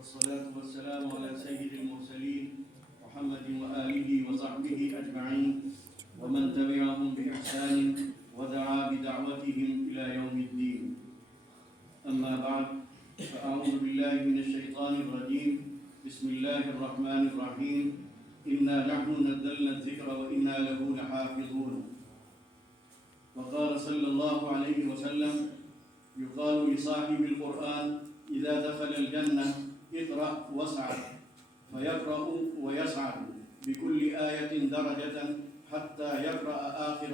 والصلاة والسلام على سيد المرسلين محمد وآله وصحبه أجمعين ومن تبعهم بإحسان ودعا بدعوتهم إلى يوم الدين. أما بعد فأعوذ بالله من الشيطان الرجيم. بسم الله الرحمن الرحيم. إنا نحن نزلنا الذكر وإنا له لحافظون. وقال صلى الله عليه وسلم: يقال لصاحب القرآن إذا دخل الجنة اقرأ واسعد، فيقرأ ويسعد بكل آية درجة حتى يقرأ آخر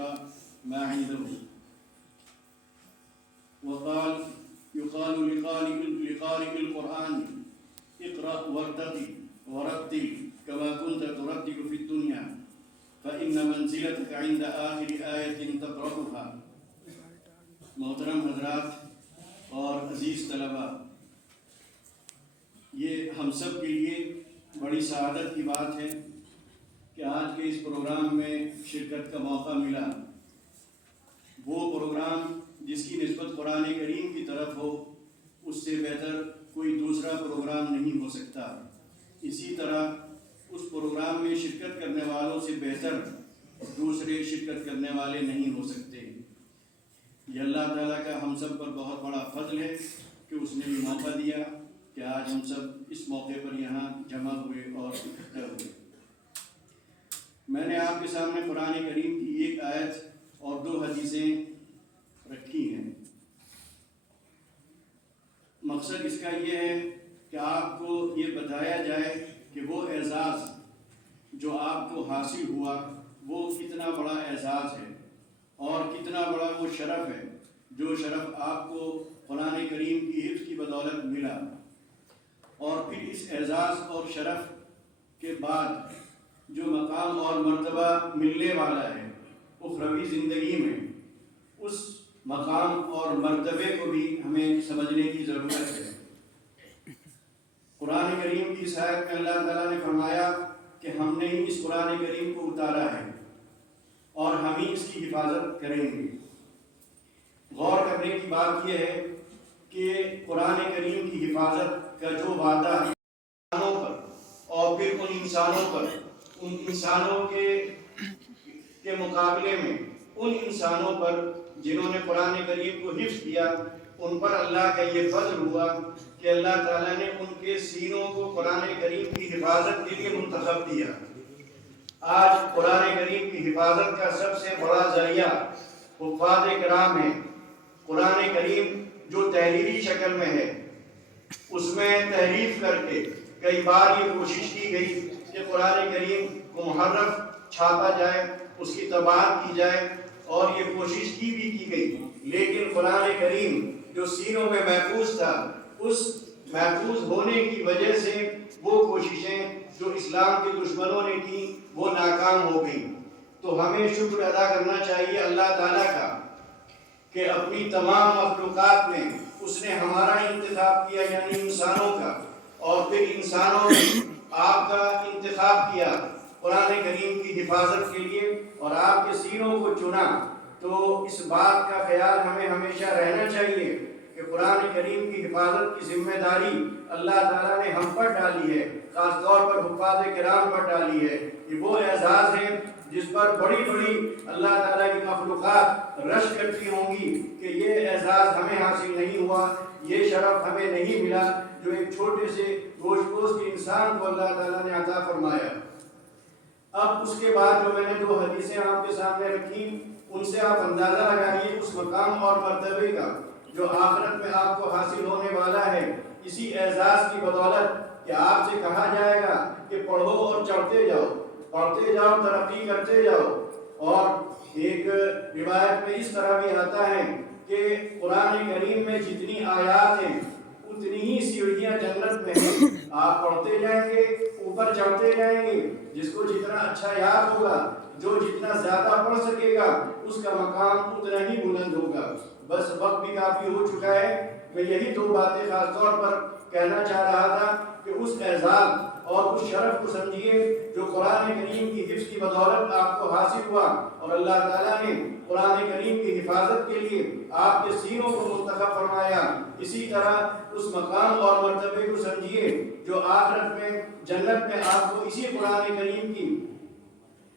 ما عنده. وقال: يقال لقارئ القرآن اقرأ ورتل كما كنت ترتل في الدنيا فإن منزلتك عند آخر آية تقرأها. محترم حضرات اور عزیز طلباء، یہ ہم سب کے لیے بڑی سعادت کی بات ہے کہ آج کے اس پروگرام میں شرکت کا موقع ملا. وہ پروگرام جس کی نسبت قرآن کریم کی طرف ہو، اس سے بہتر کوئی دوسرا پروگرام نہیں ہو سکتا. اسی طرح اس پروگرام میں شرکت کرنے والوں سے بہتر دوسرے شرکت کرنے والے نہیں ہو سکتے. یہ اللہ تعالیٰ کا ہم سب پر بہت بڑا فضل ہے کہ اس نے یہ موقع دیا کہ آج ہم سب اس موقع پر یہاں جمع ہوئے اور اکٹھے ہوئے. میں نے آپ کے سامنے قرآن کریم کی ایک آیت اور 2 حدیثیں رکھی ہیں. مقصد اس کا یہ ہے کہ آپ کو یہ بتایا جائے کہ وہ اعزاز جو آپ کو حاصل ہوا وہ کتنا بڑا اعزاز ہے اور کتنا بڑا وہ شرف ہے جو شرف آپ کو قرآن کریم کی حفظ کی بدولت ملا. اور پھر اس اعزاز اور شرف کے بعد جو مقام اور مرتبہ ملنے والا ہے اخروی زندگی میں، اس مقام اور مرتبے کو بھی ہمیں سمجھنے کی ضرورت ہے. قرآن کریم کی اس آیت میں اللہ تعالیٰ نے فرمایا کہ ہم نے ہی اس قرآن کریم کو اتارا ہے اور ہم ہی اس کی حفاظت کریں گے. غور کرنے کی بات یہ ہے کہ قرآن کریم کی حفاظت کا جو وعدہ ہے انسانوں پر اور پھر ان انسانوں کے مقابلے میں ان انسانوں پر جنہوں نے قرآن کریم کو حفظ کیا، ان پر اللہ کا یہ فضل ہوا کہ اللہ تعالیٰ نے ان کے سینوں کو قرآن کریم کی حفاظت کے لیے منتخب دیا. آج قرآن کریم کی حفاظت کا سب سے بڑا ذریعہ حفاظ کرام ہے. قرآن کریم جو تحریری شکل میں ہے، اس میں تحریف کر کے کئی بار یہ کوشش کی گئی کہ قرآن کریم کو محرف چھاپا جائے، اس کی طباعت کی جائے، اور یہ کوشش کی گئی. لیکن قرآن کریم جو سینوں میں محفوظ تھا، اس محفوظ ہونے کی وجہ سے وہ کوششیں جو اسلام کے دشمنوں نے کی وہ ناکام ہو گئیں. تو ہمیں شکر ادا کرنا چاہیے اللہ تعالیٰ کا کہ اپنی تمام مخلوقات میں اس نے ہمارا انتخاب کیا، یعنی انسانوں کا، اور پھر انسانوں نے آپ کا انتخاب کیا قرآن کریم کی حفاظت کے لیے اور آپ کے سینوں کو چنا. تو اس بات کا خیال ہمیں ہمیشہ رہنا چاہیے کہ قرآن کریم کی حفاظت کی ذمہ داری اللہ تعالیٰ نے ہم پر ڈالی ہے، خاص طور پر حفاظ کرام پر ڈالی ہے. یہ وہ اعزاز ہے جس پر بڑی اللہ تعالیٰ کی مخلوقات رشک کرتی ہوں گی کہ یہ اعزاز ہمیں حاصل نہیں ہوا، یہ شرف ہمیں نہیں ملا جو ایک چھوٹے سے گوشت پوش کے انسان کو اللہ تعالیٰ نے عطا فرمایا. اب اس کے بعد جو میں نے 2 حدیثیں آپ کے سامنے رکھی، ان سے آپ اندازہ لگائیے اس مقام اور مرتبے کا جو آخرت میں آپ کو حاصل ہونے والا ہے، اسی اعزاز کی بدولت کہ آپ سے کہا جائے گا کہ پڑھو اور چڑھتے جاؤ، ترقی کرتے جاؤ. اور ایک روایت میں اس طرح بھی آتا ہے کہ قرآن کریم میں جتنی آیات ہیں اتنی ہی سیڑھیاں جنت میں ہیں. آپ پڑھتے جائیں گے، اوپر چڑھتے جائیں گے. جس کو جتنا اچھا یاد ہوگا، جو جتنا زیادہ پڑھ سکے گا، اس کا مقام اتنا ہی بلند ہوگا. بس وقت بھی کافی ہو چکا ہے. میں یہی 2 باتیں خاص طور پر کہنا چاہ رہا تھا کہ اس اعزاز اور اس شرف کو سمجھیے جو قرآن کریم کی حفظ کی بدولت آپ کو حاصل ہوا، اور اللہ تعالیٰ نے قرآن کریم کی حفاظت کے لیے آپ کے سینوں کو منتخب فرمایا۔ اسی طرح اس مقام اور مرتبے کو سمجھیے جو آخرت میں جنت میں آپ کو اسی قرآن کریم کی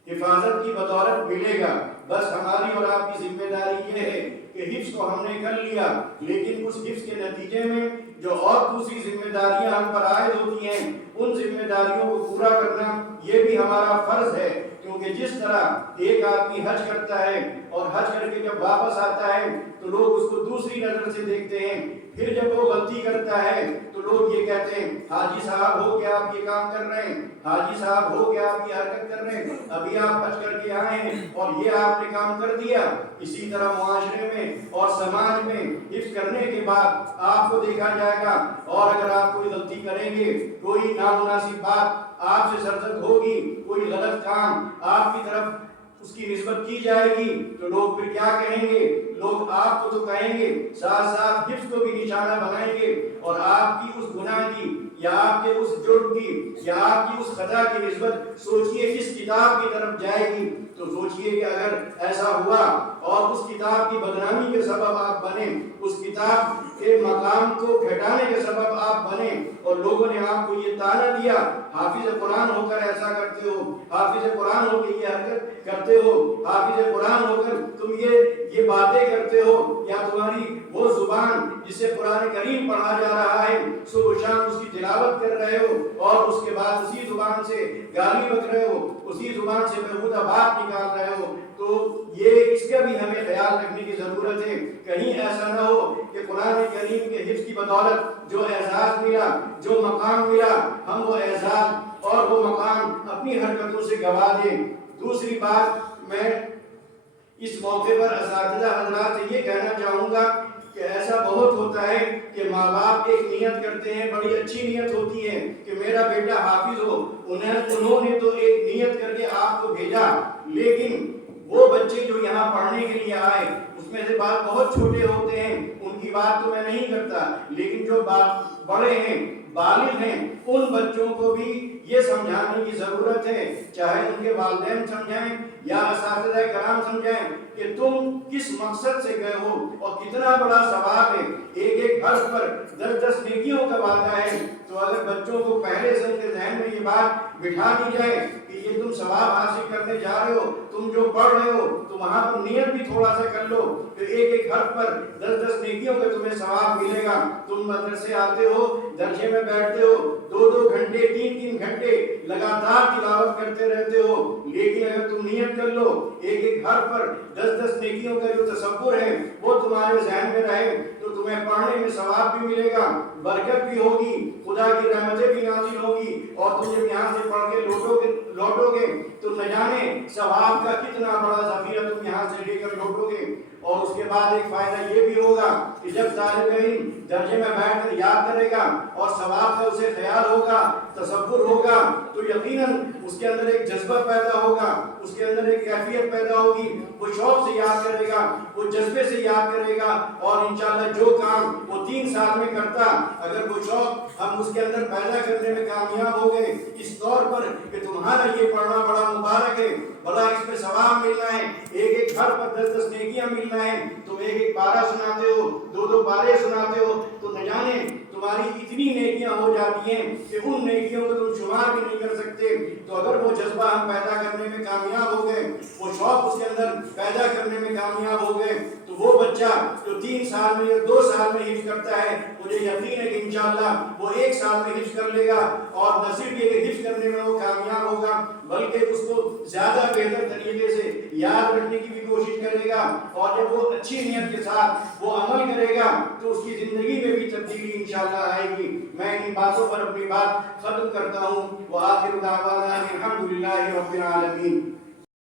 حفاظت کی بدولت ملے گا۔ بس ہماری اور آپ کی ذمہ داری یہ ہے کہ حفظ کو ہم نے کر لیا، لیکن اس حفظ کے نتیجے میں جو اور دوسری ذمہ داریاں ہم پر عائد ہوتی ہیں، ان ذمہ داریوں کو پورا کرنا یہ بھی ہمارا فرض ہے، کیونکہ جس طرح ایک آدمی حج کرتا ہے اور حج کر کے جب واپس آتا ہے تو لوگ اس کو دوسری نظر سے دیکھتے ہیں، پھر جب وہ غلطی کرتا ہے تو لوگ یہ کہتے ہیں حاجی صاحب ہو گیا آپ یہ کام کر رہے ہیں، حاجی صاحب ہو گیا آپ یہ حرکت کر رہے ہیں، ابھی آپ حج کر کے آئے ہیں اور یہ آپ نے کام کر دیا۔ اسی طرح معاشرے میں اور سماج میں حفظ کرنے کے بعد آپ کو دیکھا جائے گا، اور اگر آپ کوئی غلطی کریں گے، کوئی نامناسب بات آپ سے سرزد ہوگی، کوئی غلط کام آپ کی طرف اس کی نسبت کی جائے گی، تو لوگ پھر کیا کہیں گے؟ لوگ آپ کو تو کہیں گے، ساتھ ساتھ حفظ کو بھی نشانہ بنائیں گے، اور آپ کی اس گناہ کی یا آپ کے اس جرم کی یا آپ کی اس خطا کی نسبت سوچئے کس کتاب کی طرف جائے گی۔ تو سوچئے کہ اگر ایسا ہوا اور اس کتاب کی بدنامی کے سبب آپ بنے، اس کتاب کے مقام کو گھٹانے کے سبب آپ بنے، اور لوگوں نے آپ کو یہ طعنہ دیا حافظ قرآن ہو کر ایسا کرتے ہو، حافظ قرآن ہو کے یہ حرکت کرتے ہو، حافظ قرآن ہو کر تم یہ باتیں کرتے ہو، یا تمہاری وہ زبان جس سے قرآن کریم پڑھا جا رہا ہے صبح و شام اس کی تلاوت کر رہے ہو، اور اس کے بعد اسی زبان سے گالی بک رہے ہو، اسی زبان سے بیہودہ بات نکال رہے ہو، تو یہ اس کا بھی ہمیں خیال رکھنے کی ضرورت ہے۔ کہیں ایسا نہ ہو کہ قرآن کریم کے حفظ کی بدولت جو اعزاز ملا، جو مقام ملا، ہم وہ اعزاز اور وہ مقام اپنی حرکتوں سے گوا دیں۔ دوسری بات میں اس موقع پر اساتذہ حضرات سے یہ کہنا چاہوں گا کہ ایسا بہت ہوتا ہے کہ ماں باپ ایک نیت کرتے ہیں، بڑی اچھی نیت ہوتی ہے کہ میرا بیٹا حافظ ہو، انہوں نے تو ایک نیت کر کے آپ کو بھیجا، لیکن وہ بچے جو یہاں پڑھنے کے لیے آئے اس میں سے بات بہت چھوٹے ہوتے ہیں، ان کی بات تو میں نہیں کرتا، لیکن جو بڑے ہیں، بالغ ہیں، ان بچوں کو بھی یہ سمجھانے کی ضرورت ہے، چاہے ان کے والدین سمجھائیں یا اساتذہ کرام سمجھائیں کہ تم کس مقصد سے گئے ہو اور کتنا بڑا ثواب ہے، ایک ایک حرف پر 10 نیکیوں کا وعدہ ہے۔ تو اگر بچوں کو پہلے سے ان کے ذہن میں یہ بات بٹھا دی جائے کہ یہ تم ثواب حاصل کرنے جا رہے ہو، تم جو پڑھ رہے ہو تو وہاں پر نیت بھی تھوڑا سا کر لو کہ ایک ایک حرف پر 10 نیکیوں کا تمہیں ثواب ملے گا۔ تم مدرسے آتے ہو، درجے میں بیٹھتے ہو، 2 گھنٹے 3 گھنٹے لگاتار تلاوت کرتے رہتے ہو، لیکن اگر تم نیت کر لو ایک ایک حرف پر 10 نیکیوں کا جو تصور ہے وہ تمہارے ذہن میں رہے، تو تمہیں پڑھنے میں ثواب بھی ملے گا، برکت بھی ہوگی، خدا کی رحمتیں بھی نازل ہوگی، اور تم جب یہاں سے پڑھ کے لوٹو گے تو نہ جانے ثواب کا کتنا بڑا ذخیرہ تم یہاں سے لے کر لوٹو گے۔ اور اس کے بعد ایک فائدہ یہ بھی ہوگا کہ جب طالب علم درجے میں بیٹھ کر یاد کرے گا اور ثواب کا اسے خیال ہوگا، تصور ہوگا، تو یقیناً اس کے اندر ایک جذبہ پیدا ہوگا، اس کے اندر ایک کیفیت پیدا ہوگی، وہ شوق سے یاد کرے گا، وہ جذبے سے یاد کرے گا، اور انشاءاللہ جو کام وہ 3 سال میں کرتا، اگر وہ شوق ہم اس کے اندر پیدا کرنے میں کامیاب ہو گئے اس طور پر کہ تمہارا یہ پڑھنا بڑا مبارک ہے، بڑا اس میں ثواب ملنا ہے، ایک ایک ہر پر 10 نیکیاں ملنا ہے، تم ایک ایک پارہ سناتے ہو، 2 پارے سناتے ہو، تو نہ جانے تمہاری اتنی نیکیاں ہو جاتی ہیں کہ ان نیکیوں کو تم شمار بھی نہیں کر سکتے۔ تو اگر وہ جذبہ ہم پیدا کرنے میں کامیاب ہو گئے، وہ شوق اس کے اندر پیدا کرنے میں کامیاب ہو گئے، تو وہ بچہ جو 3 سال میں یا 2 سال میں حفظ کرتا ہے، مجھے یقین ہے کہ انشاءاللہ وہ 1 سال میں حفظ کر لے گا، اور نہ صرف یہ کہ حفظ کرنے میں وہ کامیاب ہوگا بلکہ اس کو زیادہ بہتر طریقے سے یاد رکھنے کی بھی کوشش کرے گا، اور جب وہ اچھی نیت کے ساتھ وہ عمل کرے گا تو اس کی زندگی میں بھی تبدیلی انشاءاللہ آئے گی۔ میں ان باتوں پر اپنی بات ختم کرتا ہوں۔ وآخر دعوانا الحمدللہ رب العالمین۔